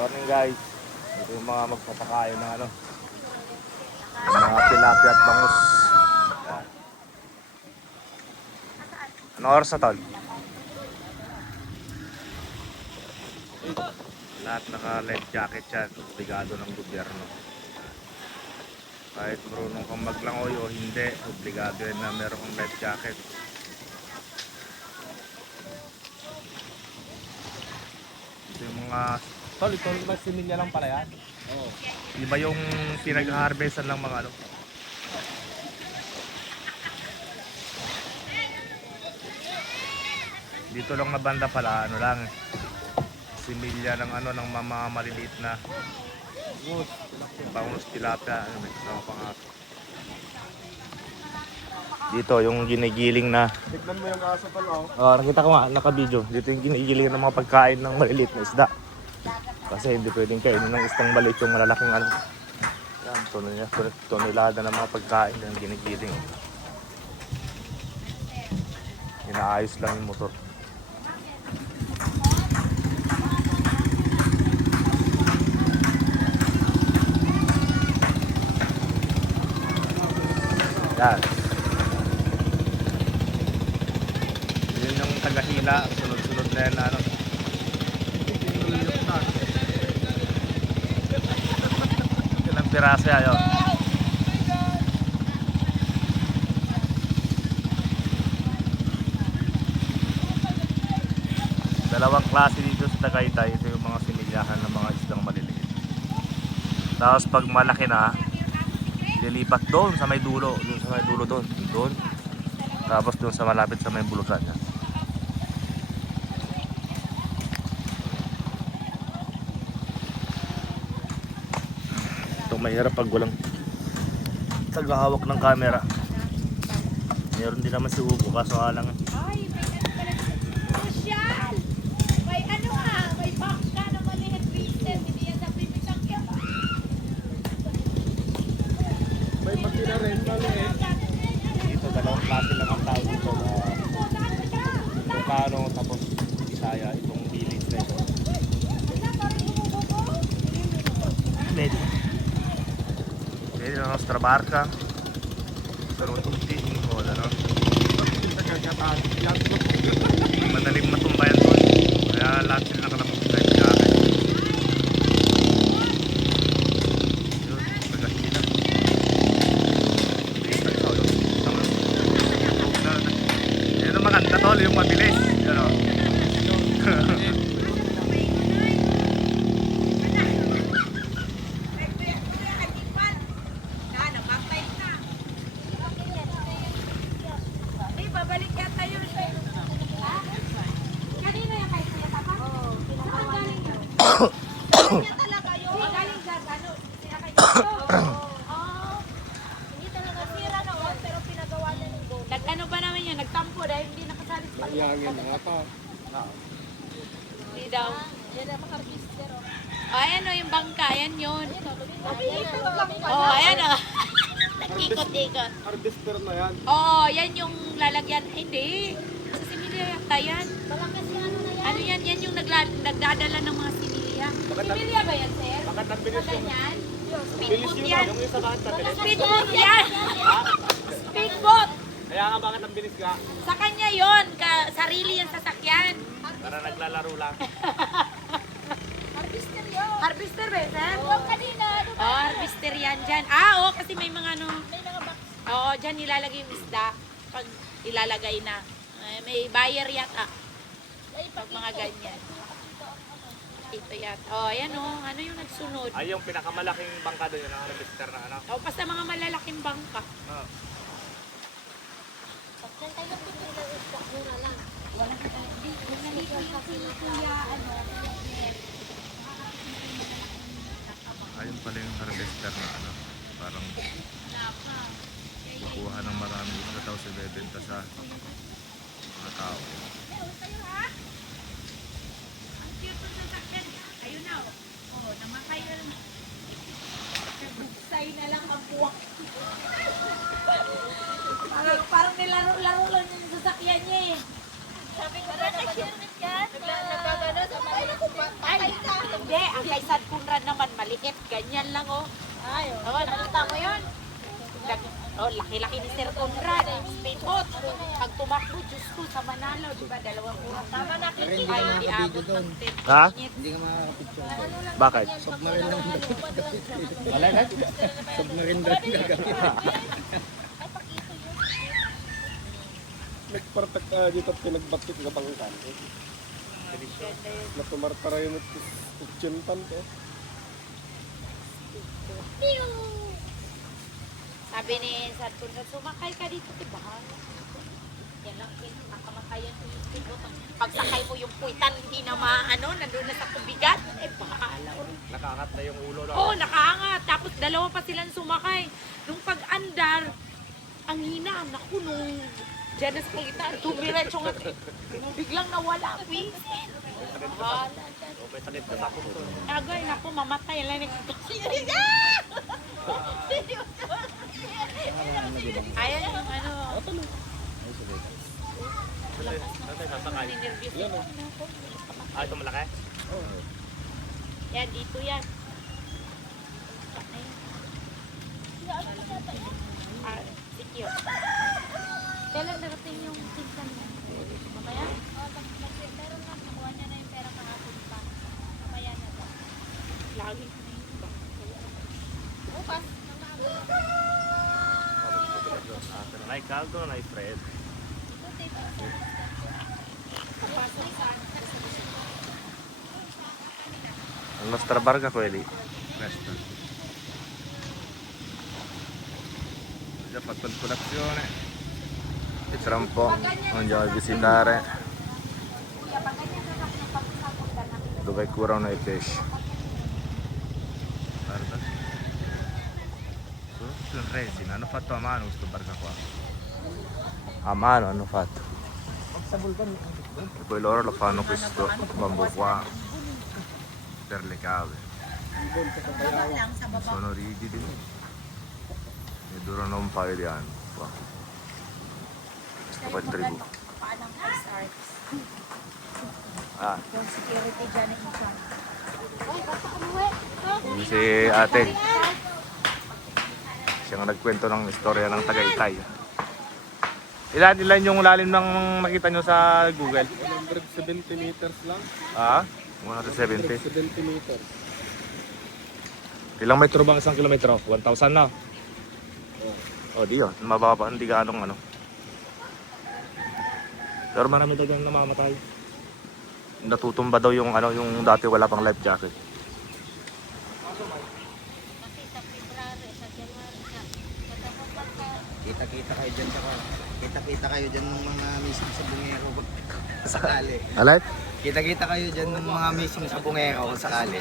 Morning guys. Ito yung mga magpapakain ng ano. Yung mga tilapia at bangus. Yan. Ano oras na tol? Lahat naka-life jacket yan. Obligado ng gobyerno. Kahit marunong kang maglangoy o hindi, obligado yan na meron kang life jacket. Ito yung mga... Tol, ito yung similya lang pala yan? Oo. Iba yung pinag-harvestan ng mga ano? Dito lang na banda pala, ano lang, similya ng ano, ng mga maliliit na bangus, tilapia, ano, may kasama pa nga. Dito yung ginigiling na. Tignan mo yung aso pala. Oh, nakita ko nga, naka-video. Dito yung ginigiling ng mga pagkain ng maliliit na isda. Kasi hindi pwedeng kainin ng isdang maliit yung malalaking ano. Yan, tonelada ng mga pagkain ng ginigiling. Inaayos lang yung motor. Yan. Yun yung tagahila, sunod-sunod na yan ano. Ilang piraso yan yun. Dalawang klase dito sa Tagaytay. Ito yung mga similyahan ng mga isdang maliliit. Tapos pag malaki na, lilipat doon sa may dulo. Doon sa may dulo doon. Doon. Tapos doon sa malapit sa may bulusan niya. Ito mahirap pag walang tagahawak ng camera. Meron din naman si Ubo kaso alang. Ay, may ano pala social! May ano ha, may box ka na maliit pieces, hindi yan sa pipitang kaya ba? May makina rin, maliit. Dito dalawang klase lang ang tao dito. Ilocano tapos Bisaya. Itong village na ito. Pwede. Pwede na Nostra Barca. Sarututi. O ano. Madaling matumbayan doon. Kaya lahat sila nakalapag-drive sa akin. Yun, nagahila. Yun ang maganda tol, yung mabilis. Yun o. Babalik yata yun. Kanino yung kay Kuya Tapa? Oo. Saan galing yun? Kanya talaga yun. Galing dyan, ano? Sila kay Kuya. Oo. Hindi talaga sira noon, pero pinagawa na ng go. Nag-ano ba naman yan? Nagtampo dahil hindi nakasalit pa. Mayangin na ata. Hindi daw. Yan ang makarbister. Ayan o, yung bangka. Ayan yun. Oo, ayan o. Nag-ikot-ikot. Harvester na yan. Oo, yan yung lalagyan. Ay, hindi. Sa similya yata yan. Ano yan? Yan yung nagdadala ng mga similya. Similya ba yan, sir? Bakit ang bilis yung... Yan? Bilis Speedboat yun yan. yung isa bakit ang bilis? Speedboat yan. Speedboat. Kaya nga bakit ang bilis ka? Sa kanya yon, sarili yung sasakyan. Para naglalaro lang. Harvester yun. Harvester ba yun, sir? Oo, kanina. Oh, harvester yan dyan. Ah, oo, kasi may mga ano. May mga box. Oo, dyan nilalagay yung isda. Pag ilalagay na. May buyer yata. Pag mga ganyan. Ito yata. Oh, ayan o. Ano yung nagsunod? Ay, yung pinakamalaking bangka doon yun, ang harvester na ano. Oh, basta mga malalaking bangka. Oh. Wala ka tayo. Kung nalito yung kuya, ano, Ayun pala yung harvester na ano. Parang kukuha ng maraming isda tapos ibebenta sa mga tao. ang cute ng sasakyan. Ayun na, oh. Oh, namatay na lang. Nabuksay na lang ang buwak. Parang nilaro-laro lang yung sasakyan niya eh. Sabi ko na nag-share yan. Nagkagano sa mga patay na. Hindi, ang kay Kay San Conrad naman, maliit. Ganyan lang, oh. Ay, oh, nakita mo yun? Oh, laki-laki ni Sir Conrad. Speedboat. Pag tumakbo, Diyos ko, sa Manalo, di ba? 2 oras. Tama na, Kiki. Ay, hindi abot ng 10 Ha? minutes. Hindi ka makakapicture. Bakit? Submarine lang gagawin. Wala na. Submarine lang gagawin. Nagpartak ka dito pinagbatik ka bang kanto. Natumartara yung utsintan ko. Sabi ni Sir Conrad, sumakay ka dito, di ba? Yan lang, nakamakayan ko yung speedboat. Pagsakay mo yung puwitan, hindi na maano, nandun na sa kubigat. Eh, bahala. Nakakat na yung ulo. No? Oo, nakaangat. Tapos 2 pa silang sumakay. Nung pag-andar, ang hina, naku, nung dyan na sa pagitan, tumiretso nga. Biglang nawala, please. Bahala dyan. May sakit na ako. Agay, naku, mamatay lang. Ayan yung ano. Sasakay. Ninervyos Yan, oh. ako. Ah, ito malaki? Yan, dito yan. Ah, secure. Kailan darating yung pinsan mo? Mamaya? Meron na, nakuha niya na yung pera kahapon pa. Mamaya na ba? Lagi na yun ba? Bukas. Nay Caldo, nay Fred. Papasok sa La nostra barca quelli. Questa. Ho già fatto il colazione. E tra un po' andiamo a visitare dove curano i pesci. Guarda. Tutto in resina, hanno fatto a mano questo barca qua. A mano hanno fatto. E poi loro lo fanno questo bambù qua per le cave. Sono rigidi e durano un paio di anni qua. Questo qua è il tribù. paanang ice arts. Ah, Yung security dyan na income. Uy, basta kumuwi. yun si ate. Siya nga nagkwento ng istorya ng Tagaytay. Ilan yung lalim ng makita nyo sa Google? 170 meters lang. Ah, 170. 170 meters. Ilang metro bang isang kilometro? 1,000 na. Oh, di yun. Mababa, hindi ka anong ano. Pero marami na dyan namamatay. Natutumba daw yung ano, yung dati wala pang life jacket. Kita-kita kayo dyan sa kita-kita kayo dyan ng mga missing sa bungero sakali. Alay? Kita-kita kayo dyan ng mga missing sa bungero sakali.